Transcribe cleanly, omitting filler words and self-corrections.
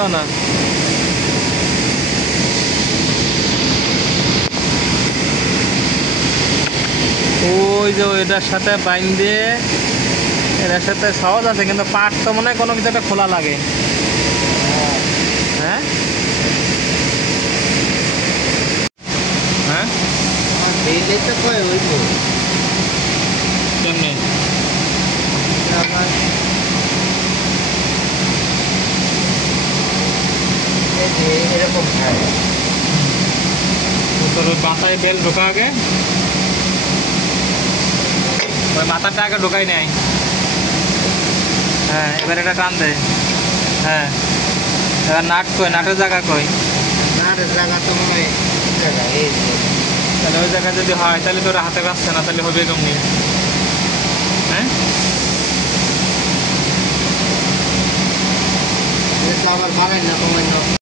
দাও না। ওই যে এটার সাথে বাইন্দে, এটার সাথে সহজ আছে, কিন্তু পাট তো মনে হয় কোনো কিছু একটা খোলা লাগে। হ্যাঁ হ্যাঁ কেমনি এরকম তোর ওই মাথায় বেল ঢোকা আগে, ওই মাথাটা আগে ঢোকাই নেয়। হ্যাঁ এবার এটা টান দে। হ্যাঁ এবার নাট কই, নাটের জায়গা কই? নাটের জায়গা তো মনে হয় জায়গা এই তাহলে ওই জায়গায় যদি হয় তাহলে তোর হাতে বাঁচছে না, তাহলে হবে কেমনি? হ্যাঁ আবার বাড়াই না কমাই না।